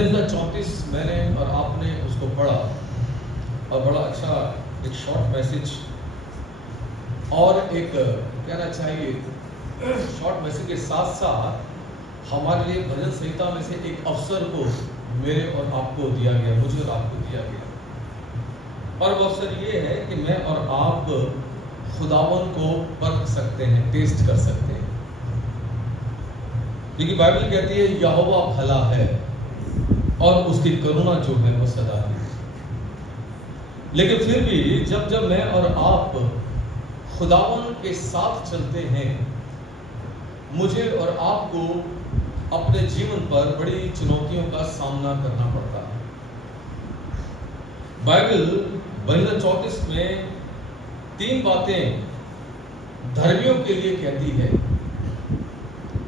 भजन 34 मैंने और आपने उसको पढ़ा और बड़ा अच्छा एक शॉर्ट मैसेज और एक कहना चाहिए शॉर्ट मैसेज के साथ साथ हमारे लिए भजन संहिता में से एक अवसर को मेरे और आपको दिया गया, मुझे और आपको दिया गया। और वो अवसर ये है कि मैं और आप खुदावन को परख सकते हैं, टेस्ट कर सकते हैं। क्योंकि बाइबल कहती है यहोवा भला है और उसकी करुणा जो है वो सदा है। लेकिन फिर भी जब मैं और आप खुदावन के साथ चलते हैं, मुझे और आपको अपने जीवन पर बड़ी चुनौतियों का सामना करना पड़ता है। बाइबल भजन 34 में 3 बातें धर्मियों के लिए कहती है।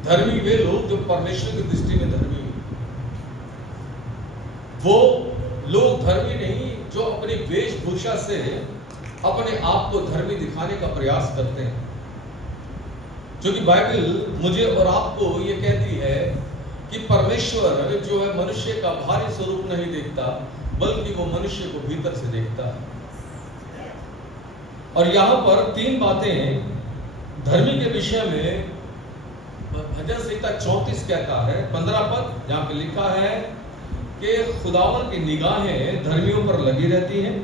धर्मी वे लोग जो परमेश्वर की दृष्टि में धर्मी हैं। वो लोग धर्मी नहीं जो अपनी वेशभूषा से अपने आप को धर्मी दिखाने का प्रयास करते हैं। क्योंकि बाइबल मुझे और आपको ये कहती है कि परमेश्वर जो है मनुष्य का बाहरी स्वरूप नहीं देखता, बल्कि वो मनुष्य को भीतर से देखता है। और यहां पर 3 बातें धर्मी के विषय में भजन संहिता 34 कहता है। 15 पद जहां पे लिखा है कि खुदावन की निगाहें धर्मियों पर लगी रहती हैं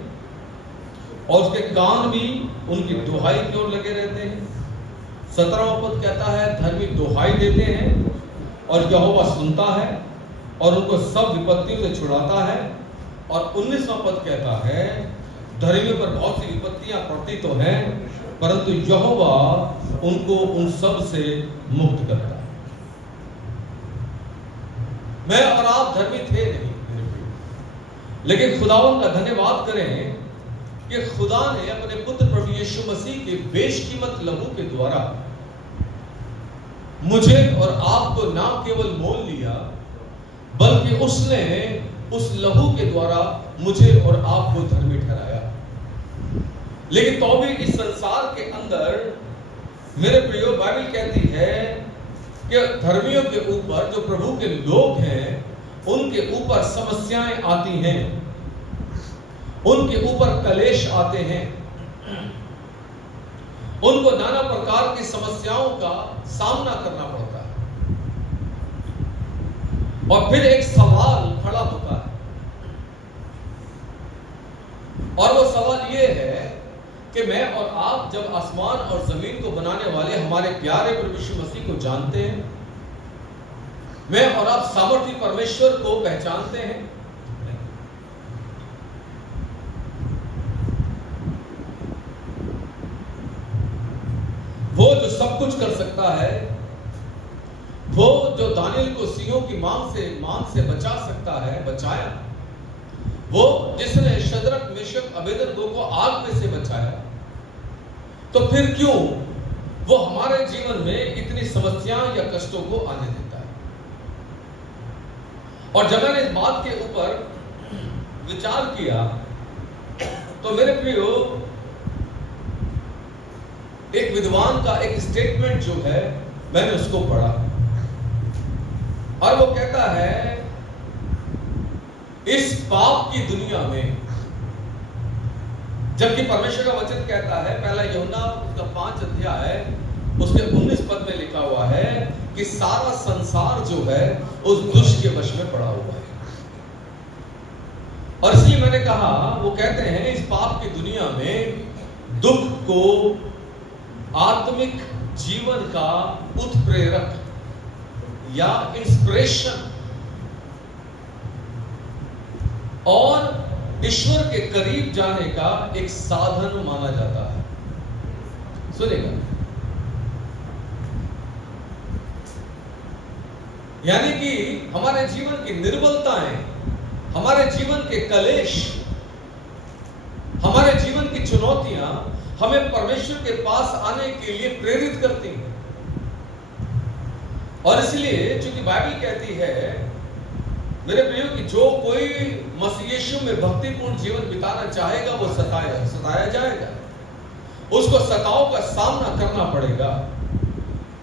और उसके कान भी उनकी दुहाई की ओर लगे रहते हैं। 17वां पद कहता है धर्मी दुहाई देते हैं और यहोवा सुनता है और उनको सब विपत्तियों से छुड़ाता है। और 19वां पद कहता है धर्मियों पर बहुत सी विपत्तियां पड़ती तो हैं, परंतु यहोवा उनको उन सब से मुक्त करता है। मैं और आप धर्मी थे नहीं, लेकिन खुदावन का धन्यवाद करें कि खुदा ने अपने पुत्र प्रभु यीशु मसीह के बेशकीमत लहू के द्वारा मुझे और आपको ना केवल मोल लिया, बल्कि उसने उस लहू के द्वारा मुझे और आपको धर्मी ठहराया। लेकिन तो भी इस संसार के अंदर मेरे प्रियो बाइबल कहती है कि धर्मियों के ऊपर जो प्रभु के लोग हैं उनके ऊपर समस्याएं आती हैं, उनके ऊपर कलेश आते हैं, उनको नाना प्रकार की समस्याओं का सामना करना पड़ता है। और फिर एक सवाल खड़ा होता है और वो सवाल ये है कि मैं और आप जब आसमान और जमीन को बनाने वाले हमारे प्यारे प्रभु यीशु मसीह को जानते हैं, मैं और आप सामर्थी परमेश्वर को पहचानते हैं, वो जो सब कुछ कर सकता है, वो जो दानियल को सिंहों की मांग से बचा सकता है, बचाया, वो जिसने शद्रक मेशक अबेदनगो को आग में से बचाया, तो फिर क्यों वो हमारे जीवन में इतनी समस्याएं या कष्टों को आने देता है? और जब मैंने इस बात के ऊपर विचार किया तो मेरे प्रियो एक विद्वान का एक स्टेटमेंट जो है मैंने उसको पढ़ा और वो कहता है इस पाप की दुनिया में, जबकि परमेश्वर का वचन कहता है पहला यूहन्ना उसका 5 अध्याय उसके 19 पद में लिखा हुआ है कि सारा संसार जो है उस दुष्ट के वश में पड़ा हुआ है। और इसलिए मैंने कहा, वो कहते हैं इस पाप की दुनिया में दुख को आत्मिक जीवन का उत्प्रेरक या इंस्पिरेशन और ईश्वर के करीब जाने का एक साधन माना जाता है। सुनेगा, यानी कि हमारे जीवन की निर्बलताएं, हमारे जीवन के कलेश, हमारे जीवन की चुनौतियां हमें परमेश्वर के पास आने के लिए प्रेरित करती हैं। और इसलिए चूंकि बाइबल कहती है मेरे प्रियो कि जो कोई मसीह यीशु में भक्तिपूर्ण जीवन बिताना चाहेगा वो सताया जाएगा, उसको सताओं का सामना करना पड़ेगा।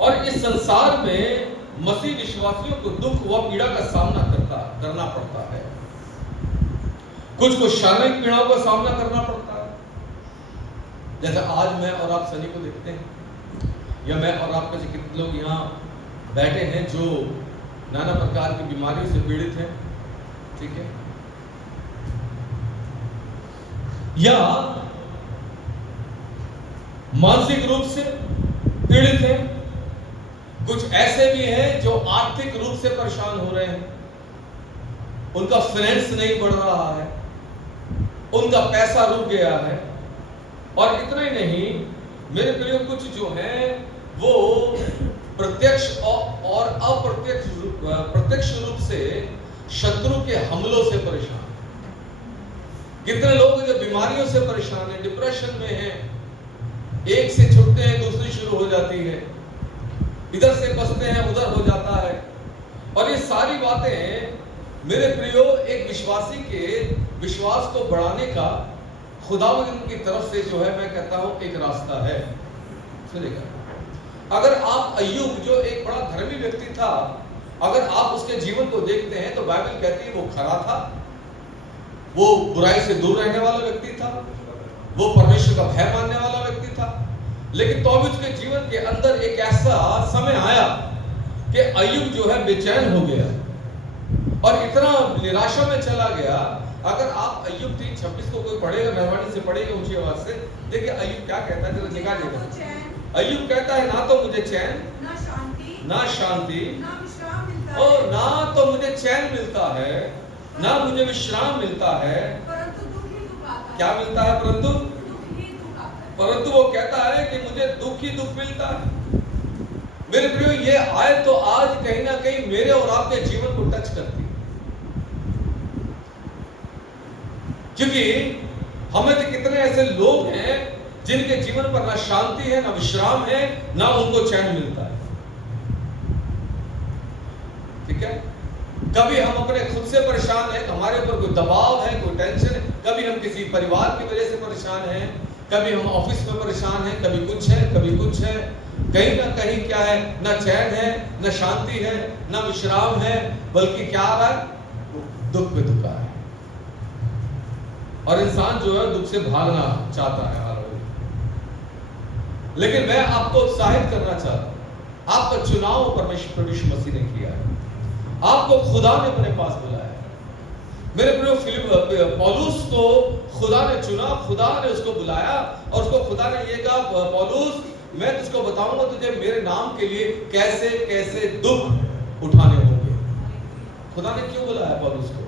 और इस संसार में मसीह विश्वासियों को दुख व पीड़ा का सामना करना पड़ता है। कुछ को शारीरिक पीड़ाओं का सामना करना पड़ता है, जैसे आज मैं और आप सनी को देखते हैं, या मैं और आप में से कितने लोग यहाँ बैठे हैं जो नाना प्रकार की बीमारियों से पीड़ित हैं, ठीक है, या मानसिक रूप से पीड़ित हैं। कुछ ऐसे भी हैं जो आर्थिक रूप से परेशान हो रहे हैं, उनका फाइनेंस नहीं बढ़ रहा है, उनका पैसा रुक गया है। और इतना ही नहीं मेरे प्रियो, कुछ जो हैं वो प्रत्यक्ष और अप्रत्यक्ष रूप से शत्रु के हमलों से परेशान। कितने लोग जो बीमारियों से परेशान हैं, डिप्रेशन में हैं, एक से छूटते हैं दूसरी शुरू हो जाती है, इधर से बसते हैं उधर हो जाता है। और ये सारी बातें मेरे प्रियो एक विश्वासी के विश्वास को बढ़ाने का खुदावंद की तरफ से जो है मैं कहता हूं एक रास्ता है। सुनिएगा, अगर आप अय्यूब जो एक बड़ा धर्मी व्यक्ति था, अगर आप उसके जीवन को देखते हैं तो बाइबल कहती है वो खरा था, वो बुराई से दूर रहने वाला व्यक्ति था, वो परमेश्वर का भय मानने वाला व्यक्ति था। लेकिन तो भी उसके जीवन के अंदर एक ऐसा समय आया कि अय्यूब जो है बेचैन हो गया और इतना निराशा में चला गया। अगर आप अय्यूब 3:26 को कोई पढ़ेगा, मेहरबानी से पढ़ेगा ऊंची आवाज से, देखिए अय्यूब क्या कहता है, जरा निकालिएगा। अय्यूब कहता है ना तो मुझे चैन, ना शांति, और ना तो मुझे चैन मिलता है, ना मुझे विश्राम मिलता है, क्या मिलता है, परंतु वो कहता है कि मुझे दुख ही दुख मिलता है। मेरे प्रियो, ये आयत तो आज कहीं ना कहीं मेरे और आपके जीवन को टच करती है, क्योंकि हमें तो कितने ऐसे लोग हैं जिनके जीवन पर ना शांति है, ना विश्राम है, ना उनको चैन मिलता है। ठीक है, कभी हम अपने खुद से परेशान हैं, हमारे ऊपर कोई दबाव है, कोई टेंशन है, कभी हम किसी परिवार की वजह से परेशान हैं, कभी हम ऑफिस में परेशान हैं, कभी कुछ है, कभी कुछ है। कहीं ना कहीं क्या है, ना चैन है, ना शांति है, ना विश्राम है, बल्कि क्या आ रहा है, दुख पे दुख आ रहा है। और इंसान जो है दुख से भागना चाहता है हर वक्त। लेकिन मैं आपको उत्साहित करना चाहता हूं, आपका चुनाव परमेश्वर यीशु मसीह ने किया है, आपको खुदा ने अपने पास बुलाया है। मेरे प्रिय पौलुस को खुदा ने चुना, खुदा ने उसको बुलाया और उसको खुदा ने ये कहा, पौलुस मैं तुझको बताऊंगा तुझे मेरे नाम के लिए कैसे कैसे दुख उठाने होंगे। खुदा ने क्यों बुलाया पौलुस को?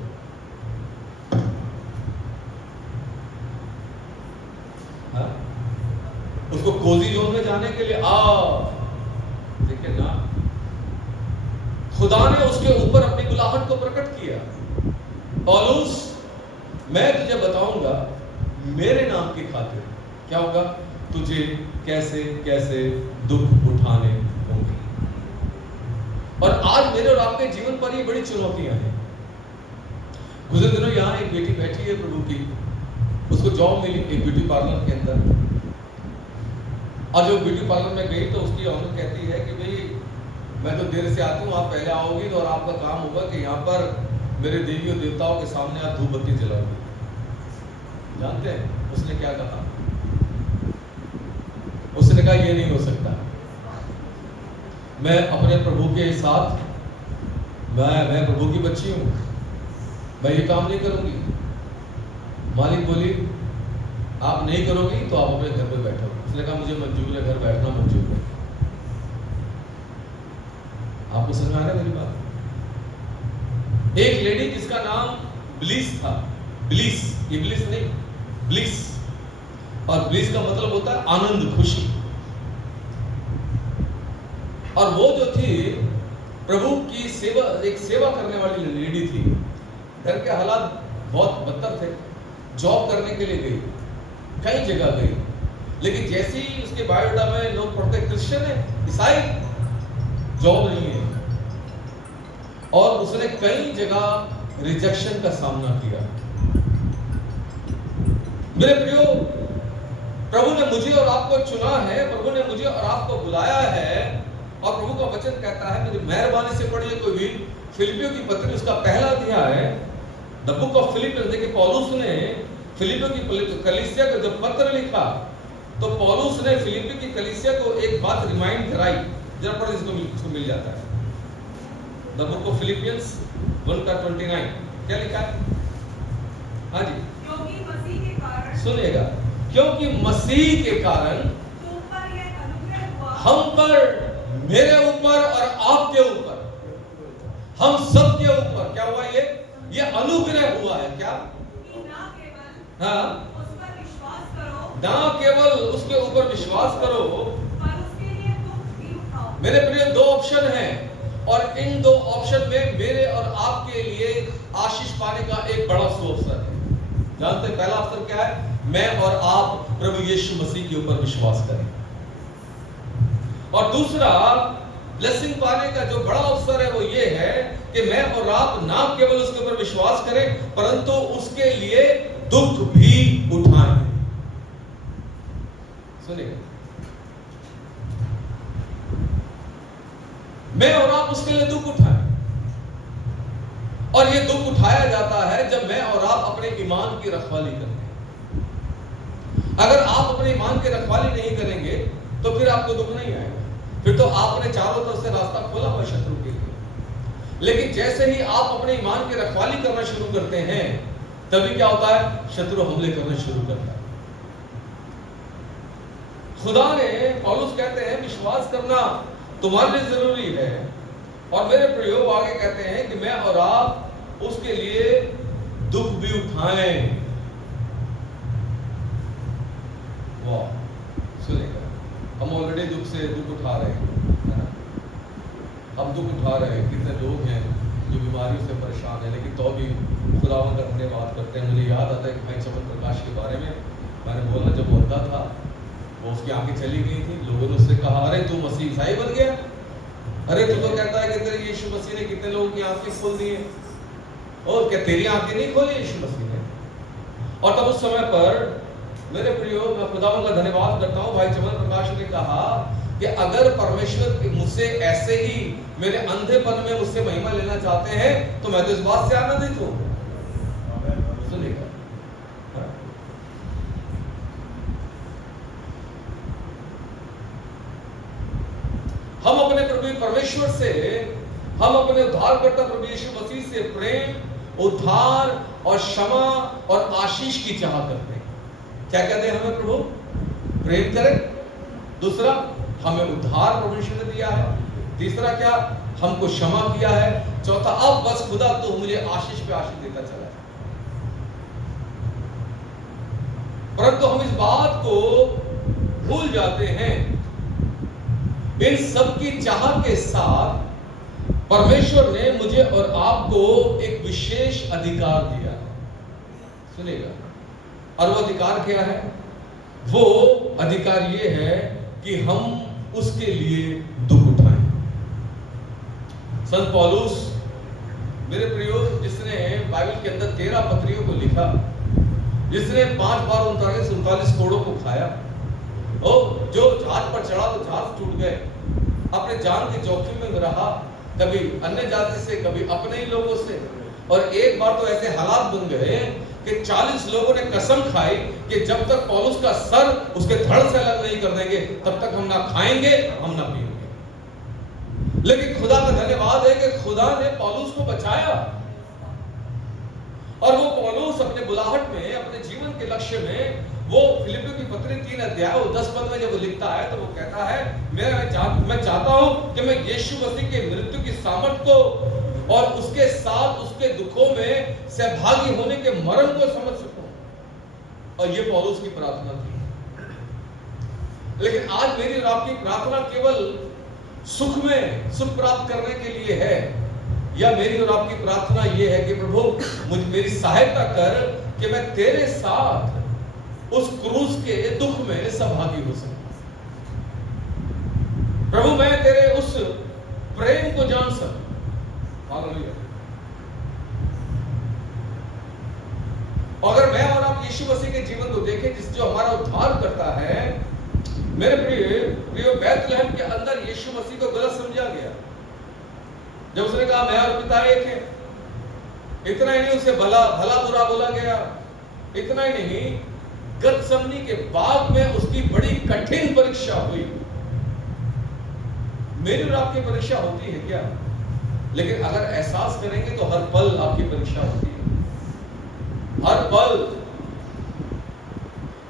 हाँ? उसको कोजी जोन में जाने के लिए देखिए ना, खुदा ने उसके ऊपर अपनी बुलाहट को प्रकट किया। पौलुस मैं तुझे बताऊंगा मेरे नाम की खातिर क्या होगा, तुझे कैसे कैसे दुख उठाने होंगे। और आज मेरे और आपके जीवन पर ये बड़ी चुनौतियां हैं। गुजरे दिनों यहाँ एक बेटी बैठी है प्रभु की, उसको जॉब मिली एक ब्यूटी पार्लर के अंदर, और जो ब्यूटी पार्लर में गई तो उसकी ऑनर कहती है कि भाई मैं तो देर से आती हूँ, आप पहले आओगी तो और आपका काम होगा कि यहाँ पर मेरे देवी और देवताओं के सामने आप धूप बत्ती जलाओगे। जानते हैं उसने क्या कहा? उसने कहा ये नहीं हो सकता, मैं अपने प्रभु के साथ, मैं प्रभु की बच्ची हूँ, मैं ये काम नहीं करूंगी। मालिक बोली आप नहीं करोगी तो आप अपने घर पे बैठो। उसने कहा मुझे मंजूर है, घर बैठना मंजूर है। आपको समझ में आ रहा है मेरी बात? एक लेडी जिसका नाम ब्लिस था, ब्लिस, इब्लिस नहीं, ब्लिस, और ब्लिस का मतलब होता है आनंद, खुशी। और वो जो थी प्रभु की सेवा, एक सेवा करने वाली लेडी थी। घर के हालात बहुत बदतर थे, जॉब करने के लिए गई, कई जगह गई, लेकिन जैसे ही उसके बायोडाटा में लोग पढ़ते क्रिश्चियन है, ईसाई, जॉब नहीं है। और उसने कई जगह रिजेक्शन का सामना किया। मेरे प्रियो, प्रभु ने मुझे और आपको चुना है, प्रभु ने मुझे और आपको बुलाया है और प्रभु का वचन कहता है, मुझे मेहरबानी से पढ़िए कोई भी, फिलिपियों की पत्री उसका पहला अध्याय है, द बुक ऑफ फिलिपियंस। देखिए पौलुस ने फिलिपियों की कलीसिया को जब पत्र लिखा तो पौलुस ने फिलिपी की कलीसिया को एक बात रिमाइंड कराई, जरा पढ़े, इसको मिल जाता है। द बुक ऑफ फिलिपियंस 1:29 क्या लिखा है? हाँ जी, क्योंकि मसीह के कारण, सुनिएगा, क्योंकि मसीह के कारण तुम पर यह अनुग्रह हुआ, हम पर, मेरे ऊपर और आपके ऊपर, हम सब के ऊपर क्या हुआ? ये अनुग्रह हुआ है। क्या? कि ना केवल हाँ, उस पर विश्वास करो, ना केवल उसके ऊपर विश्वास करो, पर उसके लिए दुख भी उठाओ। मेरे प्रिय, दो ऑप्शन हैं और इन दो ऑप्शन में मेरे और आपके लिए आशीष पाने का एक बड़ा अवसर है। जानते हैं पहला अवसर क्या है? मैं और आप प्रभु यीशु मसीह के ऊपर विश्वास करें। और दूसरा ब्लेसिंग पाने का जो बड़ा अवसर है वो ये है कि मैं और आप ना केवल उसके ऊपर विश्वास करें परंतु उसके लिए दुख भी उठाएं। सुनिए, मैं और आप उसके लिए दुख उठाएं, और ये दुख उठाया जाता है जब मैं और आप अपने ईमान की रखवाली करते हैं। अगर आप अपने ईमान की रखवाली नहीं करेंगे तो फिर आपको दुख नहीं आएगा, फिर तो आपने चारों तरफ से रास्ता खोला हुआ शत्रु के लिए। लेकिन जैसे ही आप अपने ईमान की रखवाली करना शुरू करते हैं तभी क्या होता है? शत्रु हमले करना शुरू करता है। खुदा ने, पौलुस कहते हैं, विश्वास करना तुम्हारे लिए जरूरी है। और मेरे प्रयोग आगे कहते हैं कि मैं और आप उसके लिए दुख भी उठाएं। वाह, सुनेगा, हम ऑलरेडी दुख उठा रहे हैं, हम दुख उठा रहे हैं। कितने लोग हैं जो बीमारियों से परेशान हैं, लेकिन तो भी खुदावंद का धन्यवाद करते हैं। मुझे याद आता है कि भाई चमन प्रकाश के बारे में मैंने बोला, जब वो अंधा था, वो उसकी आंखें चली गई थी, लोगों ने उससे कहा, अरे तू मसीह ईसाई बन गया, अरे तू तो कहता है कि तेरे यीशु मसीह ने कितने लोगों की आंखें खोल दी है, और क्या तेरी आंखें नहीं खोली यीशु मसीह ने? और तब उस समय पर मेरे प्रियो, मैं खुदावंद का धन्यवाद करता हूँ, भाई चमन प्रकाश ने कहा कि अगर परमेश्वर मुझसे ऐसे ही मेरे अंधेपन में मुझसे महिमा लेना चाहते हैं तो मैं तो इस बात से आनंदित हूँ। सुनिएगा, हम अपने प्रभु परमेश्वर से, हम अपने उद्धारकर्ता प्रभु यीशु मसीह से प्रेम, उद्धार और क्षमा और आशीष की चाह करते हैं। क्या कहते हैं? हमें प्रभु प्रेम करें, दूसरा हमें उद्धार परमेश्वर ने दिया है, तीसरा क्या? हमको क्षमा किया है, चौथा अब बस खुदा तो मुझे आशीष पे आशीष देता चला है। परंतु हम इस बात को भूल जाते हैं, इन सब की चाह के साथ परमेश्वर ने मुझे और आपको एक विशेष अधिकार दिया है। सुनिएगा, और वो अधिकार क्या है? वो अधिकार ये है कि हम उसके लिए दुख उठाएं। संत पौलुस, मेरे प्रियो, जिसने बाइबल के अंदर 13 पत्रियों को लिखा, जिसने 5 बार 39 कोड़ों को खाया, और जो जहाज पर चढ़ा तो जहाज टूट गए, अपने जान के जोखिम में रहा, कभी अन्य जाति से, कभी अपने ही लोगों से, और एक बार तो ऐसे हालात बन गए कि 40 लोगों ने कसम खाई कि जब तक पौलुस का सर उसके धड़ से अलग नहीं कर देंगे तब तक हम ना खाएंगे, हम ना पिएंगे। लेकिन खुदा का धन्यवाद है कि खुदा ने पौलुस को बचाया, और वो पौलुस अपने बुलाहट में, अपने जीवन के लक्ष्य में, वो फिलिपियों की पत्री 3 अध्याय 10 पद में जब वो लिखता है तो वो कहता है, मैं चाहता हूं कि मैं यीशु मसीह के मृत्यु की सामर्थ को और उसके साथ उसके दुखों में सहभागी होने के मर्म को समझ सकूं। और ये पौलुस की प्रार्थना थी। लेकिन आज मेरी और आपकी प्रार्थना केवल सुख प्राप्त करने के लिए है, या मेरी और आपकी प्रार्थना ये है कि प्रभु मेरी सहायता कर कि मैं तेरे साथ उस क्रूस के दुख में सहभागी हो सकूं। प्रभु मैं तेरे उस प्रेम को जान सकूं। हालेलुया। अगर मैं और आप यीशु मसीह के जीवन को देखें, जिस जो हमारा उद्धार करता है, मेरे प्रिय बैतलहम के अंदर यीशु मसीह को गलत जब उसने कहा मैं और पिता एक है, इतना ही नहीं, उसे भला बुरा बोला गया। इतना ही नहीं, गतसमनी के बाग में उसकी बड़ी कठिन परीक्षा हुई। मेरी और आपकी परीक्षा होती है क्या? लेकिन अगर एहसास करेंगे तो हर पल आपकी परीक्षा होती है, हर पल।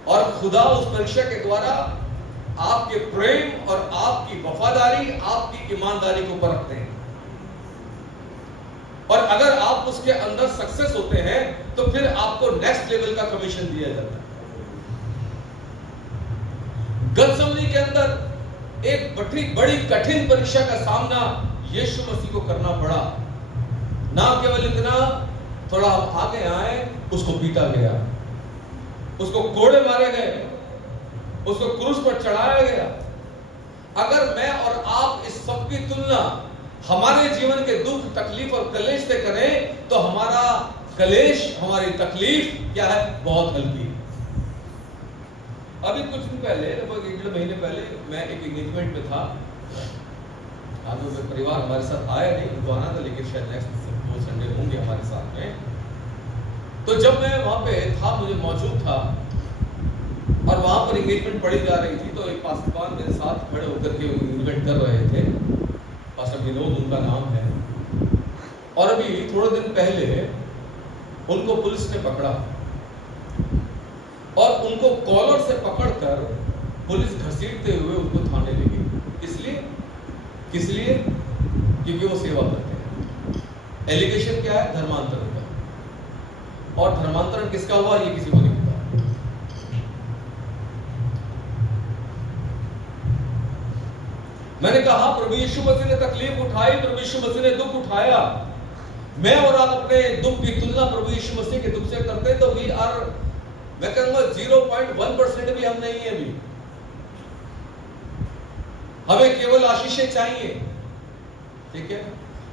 और खुदा उस परीक्षा के द्वारा आपके प्रेम और आपकी वफादारी, आपकी ईमानदारी को परखते हैं। और अगर आप उसके अंदर सक्सेस होते हैं तो फिर आपको नेक्स्ट लेवल का कमीशन दिया जाता है। गतसमनी के अंदर एक बड़ी कठिन परीक्षा का सामना यीशु मसीह को करना पड़ा। ना केवल इतना, थोड़ा हम आगे आए, उसको पीटा गया, उसको कोड़े मारे गए, उसको क्रूस पर चढ़ाया गया। अगर मैं और आप इस सब की तुलना हमारे जीवन के दुख, तकलीफ और कलेश से करें तो हमारा कलेश, हमारी तकलीफ क्या है? बहुत हल्की। अभी कुछ दिन पहले, लगभग 1-1.5 महीने पहले, मैं एक एंगेजमेंट में था। आज वो परिवार हमारे साथ आया नहीं, उनको आना था, लेकिन शायद नेक्स्ट 2 संडे होंगे हमारे साथ में। तो जब मैं वहां पे था, मुझे मौजूद था और वहां पर एंगेजमेंट पढ़ी जा रही थी, तो एक पास्टर मेरे साथ खड़े होकर के इन्वाइट कर रहे थे। पास्टर विनोद उनका नाम है। और अभी थोड़े दिन पहले उनको पुलिस ने पकड़ा और उनको कॉलर से पकड़कर पुलिस घसीटते हुए उनको थाने ले गई। किस लिए? क्योंकि वो सेवा करते हैं। एलिगेशन क्या है? धर्मांतरण का। और धर्मांतरण किसका हुआ ये किसी को नहीं पता। मैंने कहा प्रभु यीशु मसीह ने तकलीफ उठाई, प्रभु यीशु मसीह ने दुख उठाया। मैं और आप अपने दुख की तुलना प्रभु यीशु मसीह के दुख से करते तो वी आर, मैं कहूंगा 0.1% भी हम नहीं है अभी। हमें केवल आशीषें चाहिए, ठीक है?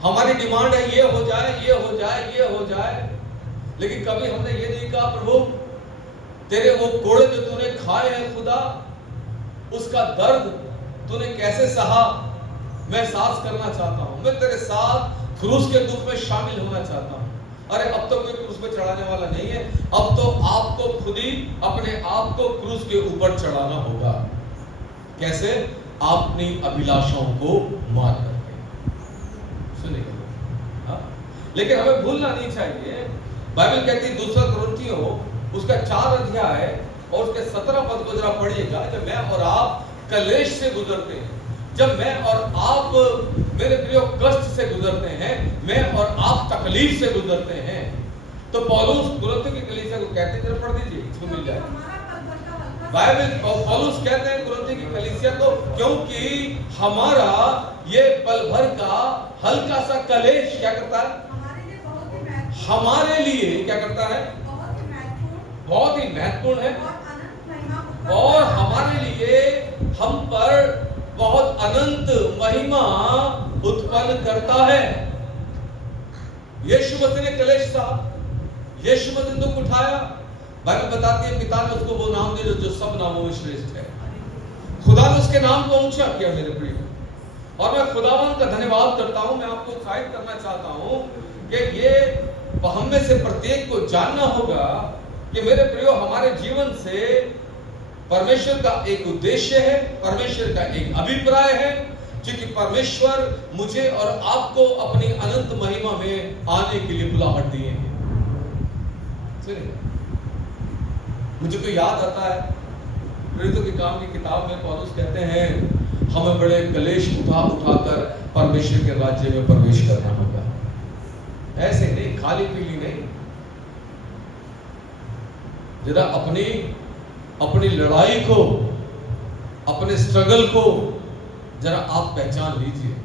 हमारी डिमांड है ये हो जाए, ये हो जाए, ये हो जाए। लेकिन कभी हमने ये नहीं कहा प्रभु तेरे वो कोड़े जो तूने खाए हैं खुदा, उसका दर्द तूने कैसे सहा, मैं एहसास करना चाहता हूं। मैं तेरे साथ क्रूस के दुख में शामिल होना चाहता हूं। अरे अब तो कोई क्रूस पे चढ़ाने वाला नहीं है, अब तो आपको खुद ही अपने आप को क्रूस के ऊपर चढ़ाना होगा। कैसे? अपनी अभिलाषाओं को मार करके। सुनिए, लेकिन हमें भूलना नहीं चाहिए, बाइबल कहती है 2 कुरिन्थियों उसका 4 अध्याय और उसके 17 पद को जरा पढ़िएगा। जब मैं और आप कलेश से गुजरते हैं, जब मैं और आप मेरे प्रियो कष्ट से गुजरते हैं, मैं और आप तकलीफ से गुजरते हैं, तो पौलुस कुरिन्थ की कलीसिया को कहते हैं, जरा पढ़ दीजिए, इसको मिल जाए। बाइबल पौलुस कहते हैं कुरिन्थ की कलीसिया को, क्योंकि हमारा ये पल भर का हल्का सा कलेश क्या करता है? हमारे लिए क्या करता है? बहुत ही महत्वपूर्ण है और हमारे लिए हम पर बहुत अनंत महिमा उत्पन्न करता है। यीशु मसीह ने कलेश सहा, यीशु मसीह ने दुख उठाया। बाइबल बताती है पिता ने उसको वो नाम दिया जो सब नामों में श्रेष्ठ है। खुदा ने उसके नाम को ऊंचा किया मेरे प्रिय, और मैं खुदावन का धन्यवाद करता हूं। मैं आपको उत्साहित करना चाहता हूं कि ये हम में से प्रत्येक को जानना होगा कि मेरे प्रियो हमारे जीवन से परमेश्वर का एक उद्देश्य है, परमेश्वर का एक अभिप्राय है, क्योंकि परमेश्वर मुझे और आपको अपनी अनंत महिमा में आने के लिए बुलाहट दिए हैं। मुझे को याद आता है प्रेरितों के काम की किताब में पौलुस कहते हैं हमें बड़े कलेश उठाकर परमेश्वर के राज्य में प्रवेश करना होगा। ऐसे नहीं, खाली पीली नहीं, जरा अपनी लड़ाई को, अपने स्ट्रगल को जरा आप पहचान लीजिए।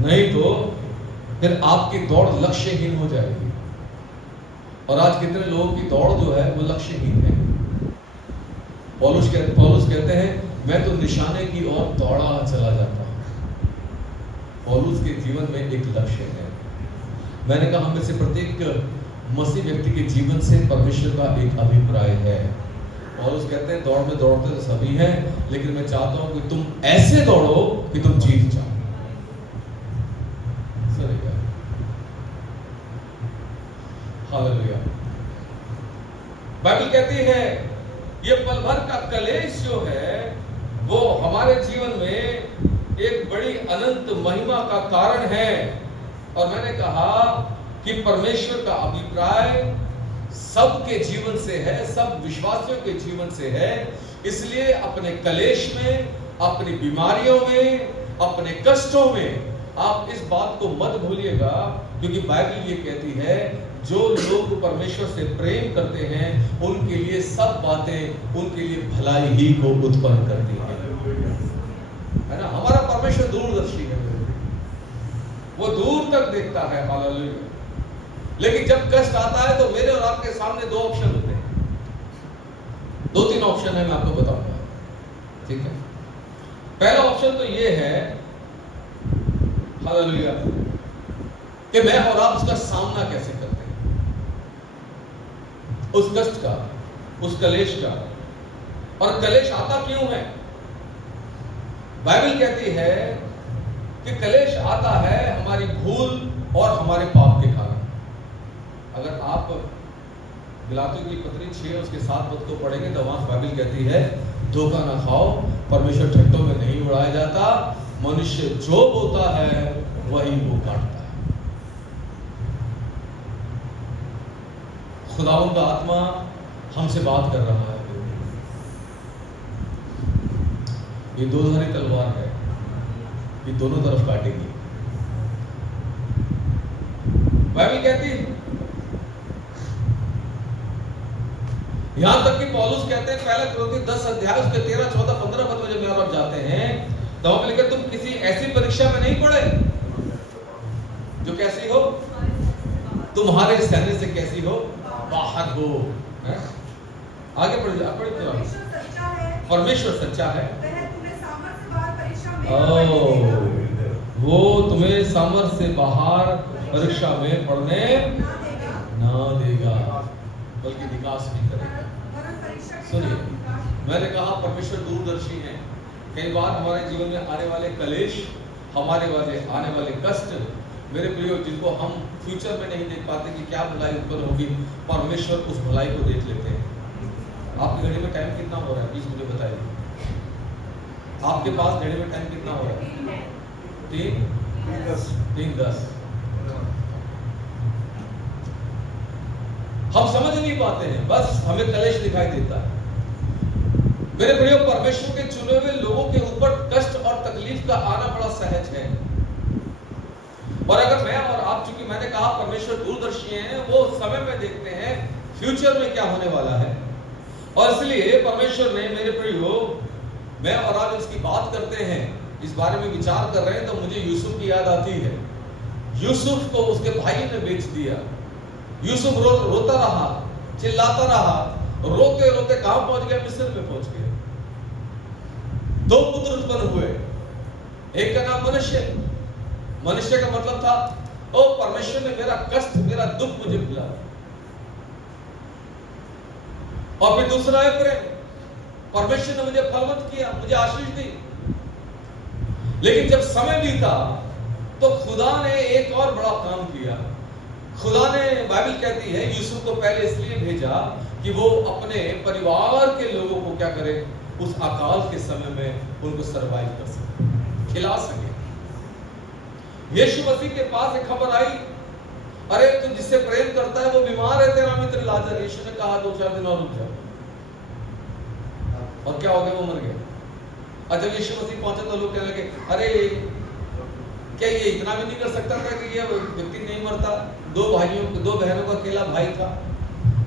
नहीं तो फिर आपकी दौड़ लक्ष्यहीन हो जाएगी। और आज कितने लोगों की दौड़ जो है वो लक्ष्यहीन है। पौलुस कहते हैं मैं तो निशाने की ओर दौड़ा चला जाता हूं। पौलुस के जीवन में एक लक्ष्य है। मैंने कहा हम में से प्रत्येक मसीह व्यक्ति के जीवन से परमेश्वर का एक अभिप्राय है, और उस कहते हैं दौड़ में दौड़ते तो सभी हैं, लेकिन मैं चाहता हूं कि तुम ऐसे दौड़ो कि तुम जीत जाओ। हालेलुया। बाइबल कहती है ये पल भर का कलेश जो है वो हमारे जीवन में एक बड़ी अनंत महिमा का कारण है। और मैंने कहा कि परमेश्वर का अभिप्राय सबके जीवन से है, सब विश्वासियों के जीवन से है। इसलिए अपने कलेश में, अपनी बीमारियों में, अपने कष्टों में आप इस बात को मत भूलिएगा, क्योंकि बाइबल ये कहती है जो लोग परमेश्वर से प्रेम करते हैं उनके लिए सब बातें उनके लिए भलाई ही को उत्पन्न करती है ना। हमारा परमेश्वर दूरदर्शी है, वो दूर तक देखता है। हालेलुया। लेकिन जब कष्ट आता है तो मेरे और आपके सामने दो ऑप्शन होते हैं, दो तीन ऑप्शन है, मैं आपको बताऊंगा, ठीक है। पहला ऑप्शन तो ये है, हालेलुया, कि मैं और आप उसका सामना कैसे करते हैं, उस कष्ट का, उस कलेश का। और कलेश आता क्यों है? बाइबल कहती है कि कलेश आता है हमारी भूल और हमारे पाप के कारण। अगर आप गलातियों की पत्री 6 उसके 7 पद को पढ़ेंगे तो वहां बाइबल कहती है धोखा ना खाओ, परमेश्वर ठट्टों में नहीं उड़ाया जाता, मनुष्य जो बोता है वही वो काटता है। खुदावंद का आत्मा हमसे बात कर रहा है। ये दो धारी तलवार है, ये दोनों तरफ काटेगी। बाइबल कहती है, यहां तक कि पौलुस कहते हैं पहला कुरिन्थियों 10 अध्याय उसके 13, 14, 15 पद में जब यहाँ पर जाते हैं तो वहां लिखा तुम किसी ऐसी परीक्षा में नहीं पड़े जो कैसी हो, तुम्हारे सहने से कैसी हो, बाहर हो। आगे पढ़िए। परमेश्वर सच्चा है, वो तुम्हें सामर्थ्य से बाहर परीक्षा में पढ़ने ना देगा, बल्कि विकास भी करेगा। सुनिए, मैंने कहा परमेश्वर दूरदर्शी है। कई बार हमारे जीवन में आने वाले कलेश, हमारे आने वाले कष्ट, मेरे प्रियो, जिनको हम फ्यूचर में नहीं देख पाते कि क्या भलाई उत्पन्न होगी, परमेश्वर उस भलाई को देख लेते हैं। आपकी घड़ी में टाइम कितना हो रहा है, प्लीज मुझे बताइए। आपके पास घड़ी में टाइम कितना हो रहा है? 3:10। हम समझ नहीं पाते हैं, बस हमें कलेश दिखाई देता है। मेरे प्रियो, परमेश्वर के चुने हुए लोगों के ऊपर कष्ट और तकलीफ का आना बड़ा सहज है। और अगर मैं और आप, चूंकि मैंने कहा परमेश्वर दूरदर्शी हैं, वो समय में देखते हैं फ्यूचर में क्या होने वाला है। और इसलिए परमेश्वर ने, मेरे प्रियो, मैं और आप इसकी बात करते हैं, इस बारे में विचार कर रहे हैं, तो मुझे यूसुफ की याद आती है। यूसुफ को उसके भाई ने बेच दिया। यूसुफ रोता रहा, चिल्लाता रहा, रोते रोते कहां पहुंच गया? मिस्र में पहुंच गया। 2 पुत्र उत्पन्न हुए, एक का नाम मनुष्य। मनुष्य का मतलब था, ओ परमेश्वर ने मेरा कष्ट, मेरा दुख मुझे मिला। और फिर दूसरा है प्रेम, परमेश्वर ने मुझे फलवत किया, मुझे आशीष दी। लेकिन जब समय बीता तो खुदा ने एक और बड़ा काम किया। खुदा ने, बाइबल कहती है, यूसुफ को पहले इसलिए भेजा कि वो अपने परिवार के लोगों को क्या करे, उस अकाल के समय में उनको सरवाइव कर सके, खिला सके। यीशु मसीह के पास एक खबर आई, अरे तू जिससे प्रेम करता है वो बीमार है, तेरा मित्र लाजर। यीशु ने कहा 2-4 दिन और रुक जाओ। और क्या हो गया? वो मर गया। और जब यीशु मसीह पहुंचे तो लोग कहने लगे, अरे क्या ये इतना भी नहीं कर सकता था कि ये व्यक्ति नहीं मरता? 2 बहनों का अकेला भाई था।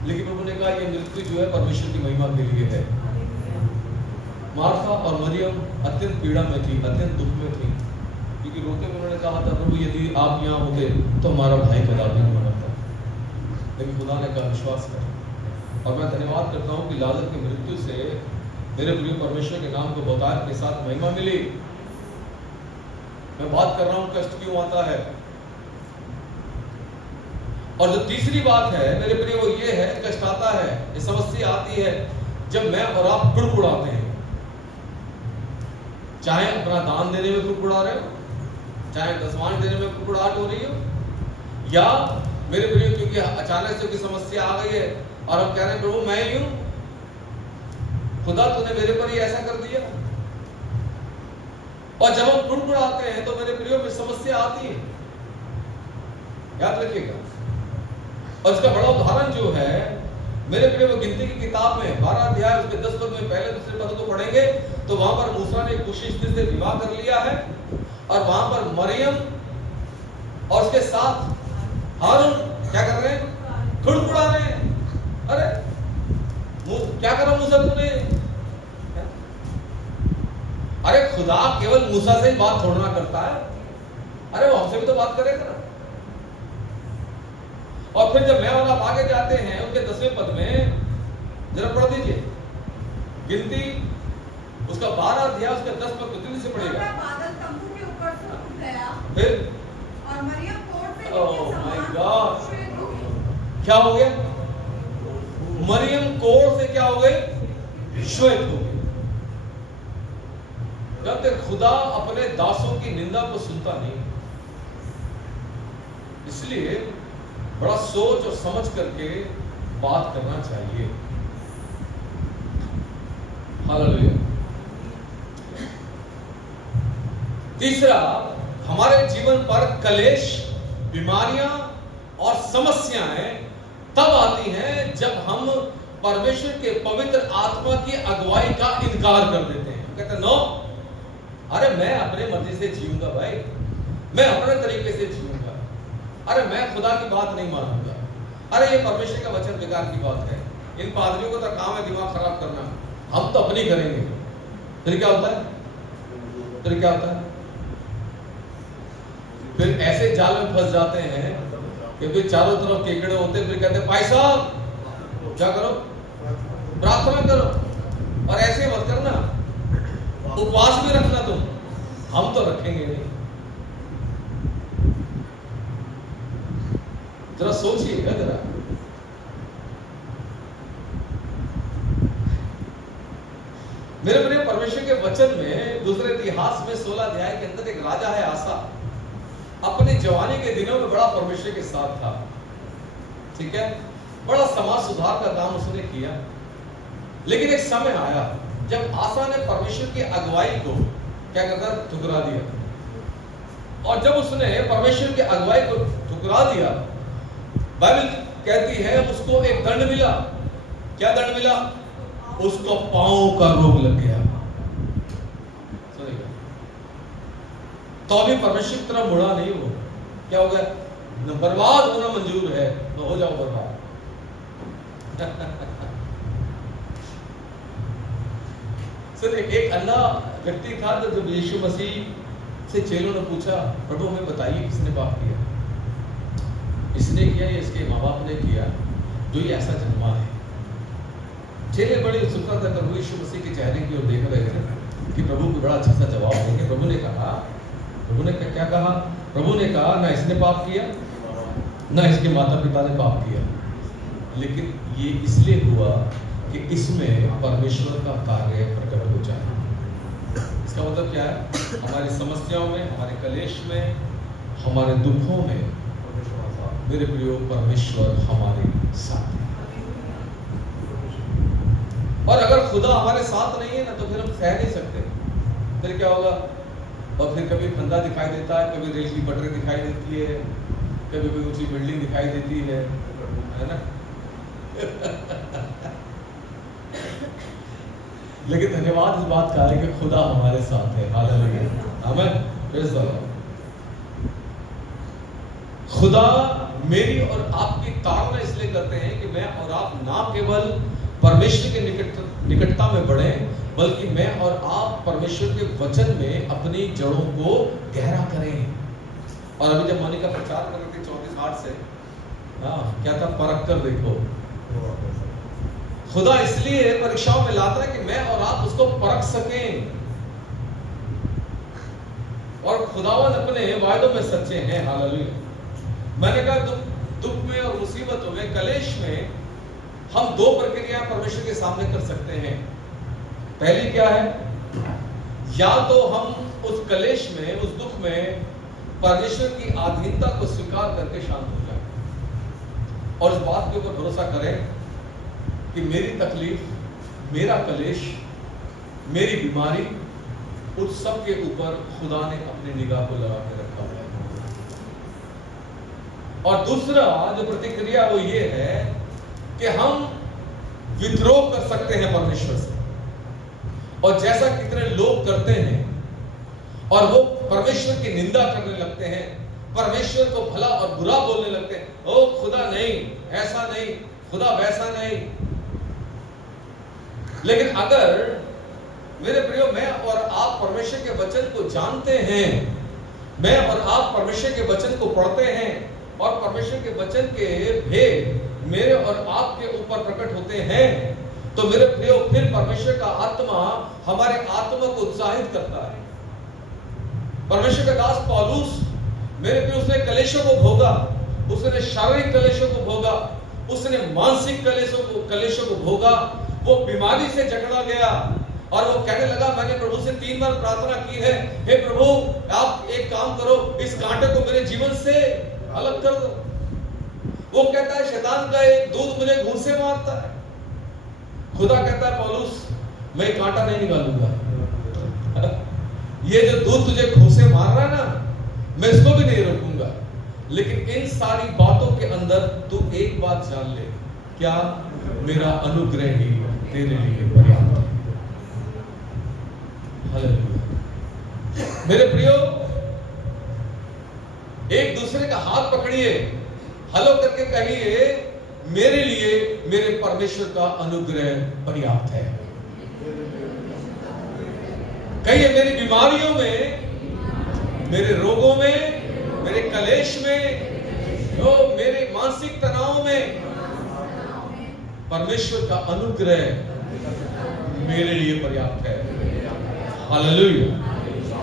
लेकिन उन्होंने कहा ये मृत्यु जो है परमेश्वर की महिमा के लिए है। मार्था और मरियम अत्यंत पीड़ा में थी, अत्यंत दुख में थी, क्योंकि रोते हुए उन्होंने कहा था, प्रभु यदि आप यहाँ होते तो हमारा भाई कदापि नहीं मरता। लेकिन खुदा ने कहा विश्वास कर। और मैं धन्यवाद करता हूँ कि लाजर की मृत्यु से मेरे प्रिय परमेश्वर के नाम को बहुतायत के साथ महिमा मिली। मैं बात कर रहा हूं कष्ट क्यों आता है। और जो तीसरी बात है मेरे प्रिय, वो ये है, कष्ट आता है, ये समस्या आती है जब मैं और आप कुड़कुड़ाते हैं, चाहे अपना दान देने में कुड़कुड़ा रहे हो, चाहे दसवां देने में कुड़कुड़ाहट हो रही हो, या मेरे प्रिय क्योंकि अचानक से कोई समस्या आ गई है और हम कह रहे हैं प्रभु मैं ही हूं, खुदा तूने मेरे पर ही ऐसा कर दिया। और जब हम कुड़कुड़ाते हैं तो मेरे प्रियो में समस्या आती है, याद रखिएगा। और इसका बड़ा उदाहरण जो है मेरे प्रियो वो गिनती की किताब में 12 अध्याय उसके 10 पद में पहले दूसरे पद को पढ़ेंगे तो वहां पर मूसा ने कुशी स्त्री से विवाह कर लिया है और वहां पर मरियम और उसके साथ हारून क्या कर रहे हैं? कुड़कुड़ा रहे हैं। अरे क्या करा मूसा तूने? अरे खुदा केवल मूसा से ही बात थोड़ा करता है, अरे वो हमसे भी तो बात करेगा ना। और फिर जब मैं और आप आगे जाते हैं उनके 10वें पद में जरा पढ़ दीजिए, गिनती उसका 12 अध्याय उसका 10 पद दिल्ली से पढ़ेगा। बादल तंबू के ऊपर से उठ गया फिर और मरियम कोट से ओह माय गॉड, क्या हो गया? मरियम कोर से क्या हो गई? श्वेत हो गई। जब तक खुदा अपने दासों की निंदा को सुनता नहीं, इसलिए बड़ा सोच और समझ करके बात करना चाहिए। हालेलुया। तीसरा, हमारे जीवन पर कलेश, बीमारियां और समस्याएं तब आती हैं जब हम परमेश्वर के पवित्र आत्मा की अगुवाई का इनकार कर देते हैं। कहते हैं नो, अरे मैं अपने मर्जी से जीऊंगा भाई, मैं अपने तरीके से जीऊंगा, अरे मैं खुदा की बात नहीं मानूंगा, अरे ये परमेश्वर का वचन बेकार की बात है, इन पादरियों को तो काम है दिमाग खराब करना, हम तो अपनी करेंगे। फिर क्या होता है? फिर क्या होता है? फिर ऐसे जाल में फंस जाते हैं क्योंकि चारों तरफ केकड़े होते हैं। फिर कहते हैं भाई साहब क्या करो? प्रार्थना करो, और ऐसे मत करना, उपवास भी रखना तुम, हम तो रखेंगे नहीं। जरा सोचिएगा जरा, मेरे प्रिय परमेश्वर के वचन में दूसरे इतिहास में 16 अध्याय के अंदर एक राजा है आसा, अपनी जवानी के दिनों में बड़ा परमेश्वर के साथ था, ठीक है, बड़ा समाज सुधार का काम उसने किया। लेकिन एक समय आया जब आसा ने परमेश्वर की अगुवाई को क्या करता? ठुकरा दिया। और जब उसने परमेश्वर की अगुवाई को ठुकरा दिया, बाइबल कहती है उसको एक दंड मिला। क्या दंड मिला? उसको पांव का रोग लग गया। तो अभी परमेश्वर की तरफ मुड़ा नहीं हो, क्या हो गया? बर्बाद होना मंजूर है तो हो जाओ बर्बाद। सर एक अन्ना व्यक्ति था जब यीशु मसीह से चेलों ने पूछा, प्रभु हमें बताइए किसने पाप किया? इसने किया या इसके माँ बाप ने किया जो ये ऐसा जन्मा है? चेले बड़ी उत्सुकता था प्रभु यीशु मसीह के चेहरे की ओर देख रहे थे कि प्रभु को बड़ा अच्छा सा जवाब देंगे। प्रभु ने क्या कहा? प्रभु ने कहा ना इसने पाप किया ना इसके माता पिता ने पाप किया, लेकिन ये इसलिए हुआ कि इसमें परमेश्वर का कार्य प्रकट हो जाए। इसका मतलब क्या है? हमारी समस्याओं में, हमारे कलेश में, हमारे दुखों में मेरे प्रियो परमेश्वर हमारे साथ है। और अगर खुदा हमारे साथ नहीं है ना तो फिर हम सह नहीं सकते। फिर क्या होगा? और फिर कभी फंदा दिखाई देता है, कभी रेल की पटरी दिखाई देती है, कभी कोई ऊंची बिल्डिंग दिखाई देती है ना। लेकिन धन्यवाद इस बात का है कि खुदा हमारे साथ है। हालेलुया, आमीन, प्रेज़ द लॉर्ड। खुदा मेरी और आपकी ताड़ना इसलिए करते हैं कि मैं और आप ना केवल परमेश्वर के निकटता में बढ़े, बल्कि मैं और आप परमेश्वर के वचन में अपनी जड़ों को गहरा करें। और अभी जब मोनिका प्रचार कर रही थी 34 से, क्या था? परख कर देखो। खुदा इसलिए परीक्षाओं में लाता है कि मैं और आप उसको परख सकें। और खुदावन अपने वायदों में सच्चे हैं। हालेलुया। मैंने कहा दुख में और मुसीबतों में, कलेश में हम दो प्रक्रियाएं परमेश्वर के सामने कर सकते हैं। पहली क्या है, या तो हम उस कलेश में, उस दुख में परमेश्वर की अधीनता को स्वीकार करके शांत हो जाए और इस बात के ऊपर भरोसा करें कि मेरी तकलीफ, मेरा कलेश, मेरी बीमारी, उस सब के ऊपर खुदा ने अपनी निगाह को लगा के रखा हुआ है। और दूसरा जो प्रतिक्रिया वो ये है कि हम विद्रोह कर सकते हैं परमेश्वर से, और जैसा कितने लोग करते हैं और वो परमेश्वर की निंदा करने लगते हैं, परमेश्वर को भला और बुरा बोलने लगते हैं। ओ खुदा नहीं, ऐसा नहीं, खुदा वैसा नहीं। लेकिन अगर मेरे प्रियो, मैं और आप परमेश्वर के वचन को जानते हैं, मैं और आप परमेश्वर के वचन को पढ़ते हैं और परमेश्वर के वचन के भेद मेरे और आपके ऊपर प्रकट होते हैं, तो मेरे प्रियो फिर परमेश्वर का आत्मा हमारे आत्मा को उत्साहित करता है। परमेश्वर का दास पौलुस, मेरे प्रियो, उसने कलेशों को भोगा, उसने शारीरिक कलेशों को भोगा, उसने मानसिक कलेशों को भोगा। वो बीमारी से जकड़ा गया और वो कहने लगा, मैंने प्रभु से 3 बार प्रार्थना की है, हे प्रभु आप एक काम करो, इस कांटे को मेरे जीवन से अलग कर दो। वो कहता है शैतान का एक दूत मुझे घूंसे मारता है। खुदा कहता है पौलुस, मैं कांटा नहीं निकालूंगा। ये जो दूत तुझे घूंसे मार रहा है ना, मैं इसको भी नहीं रोकूंगा। लेकिन इन सारी बातों के अंदर तू एक बात जान ले, क्या? मेरा अनुग्रह ही तेरे लिए पर्याप्त है। हालेलुया। मेरे प्रियो, एक दूसरे का हाथ पकड़िए, हेलो करके कहिए, मेरे लिए मेरे परमेश्वर का अनुग्रह पर्याप्त है। कहिए, मेरी बीमारियों में, मेरे रोगों में, मेरे कलेश में, मेरे मानसिक तनाव में परमेश्वर का अनुग्रह मेरे लिए पर्याप्त है। Hallelujah,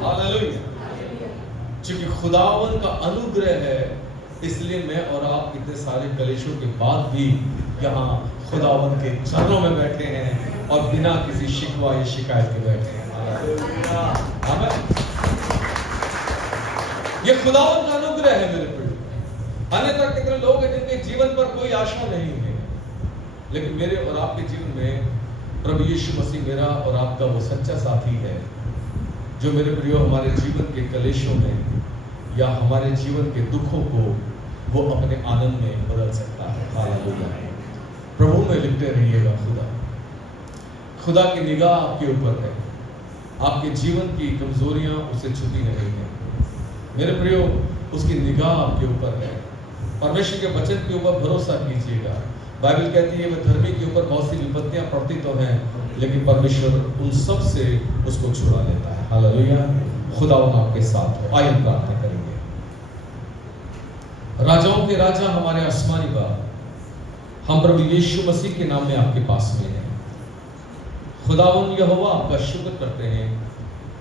hallelujah. क्योंकि खुदावन का अनुग्रह है, इसलिए मैं और आप इतने सारे कलेशों के बाद भी यहाँ खुदावन के चरणों में बैठे हैं और बिना किसी शिकवा या शिकायत के बैठे हैं। आमीन। ये खुदावन का अनुग्रह है मेरे प्रिय। अन्यथा कितने लोग हैं जिनके जीवन पर कोई आशा नहीं है, लेकिन मेरे और आपके जीवन में प्रभु यीशु मसीह मेरा और आपका वो सच्चा साथी है, जो मेरे प्रियो हमारे जीवन के कलेशों में या हमारे जीवन के दुखों को वो अपने आनंद में बदल सकता है। हालेलुया। प्रभु में लिपटे रहिएगा। खुदा की निगाह आपके ऊपर है, आपके जीवन की कमजोरियां उसे छुपी नहीं है। मेरे प्रियो, उसकी निगाह आपके ऊपर है। परमेश्वर के वचन के ऊपर भरोसा कीजिएगा। बाइबल कहती है वह धर्मी के ऊपर बहुत सी विपत्तियां पड़ती तो हैं, लेकिन परमेश्वर उन सब से उसको छुड़ा लेता है। हालेलुया। खुदावन आपके साथ हो। आइए प्रार्थना करेंगे। राजाओं के राजा, हमारे आसमानी बाप, हम प्रभु यीशु मसीह के नाम में आपके पास में हैं। खुदावन यहोवा, आपका शुक्र करते हैं,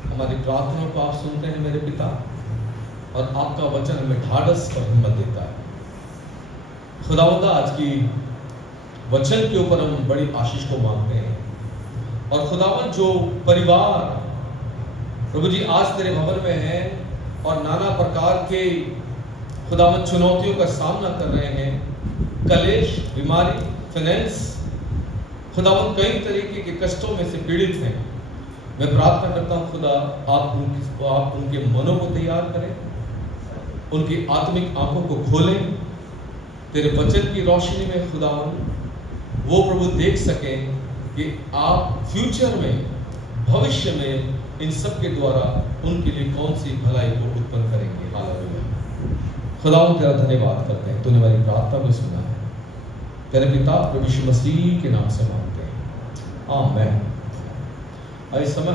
हमारी प्रार्थनाओं को आप सुनते हैं मेरे पिता, और आपका वचन हमें ढाढ़स और हिम्मत देता है। खुदावंदा, आज की वचन के ऊपर हम बड़ी आशीष को मांगते हैं। और खुदावन, जो परिवार प्रभु जी आज तेरे भवन में हैं और नाना प्रकार के खुदावन चुनौतियों का सामना कर रहे हैं, कलेश, बीमारी, फाइनेंस, खुदावन कई तरीके के कष्टों में से पीड़ित हैं, मैं प्रार्थना करता हूं खुदा, आप उनके मनों को तैयार करें, उनकी आत्मिक आंखों को खोलें, तेरे वचन की रोशनी में खुदावन वो प्रभु देख सकें कि आप फ्यूचर में, भविष्य में इन सब के द्वारा उनके लिए कौन सी भलाई को उत्पन्न करेंगे। हालेलुया। खुदावन तेरा धन्यवाद करते हैं, तूने हमारी प्रार्थना को सुना है। तेरे पिता प्रभु यीशु मसीह के नाम से मांगते हैं, आमीन। इस समय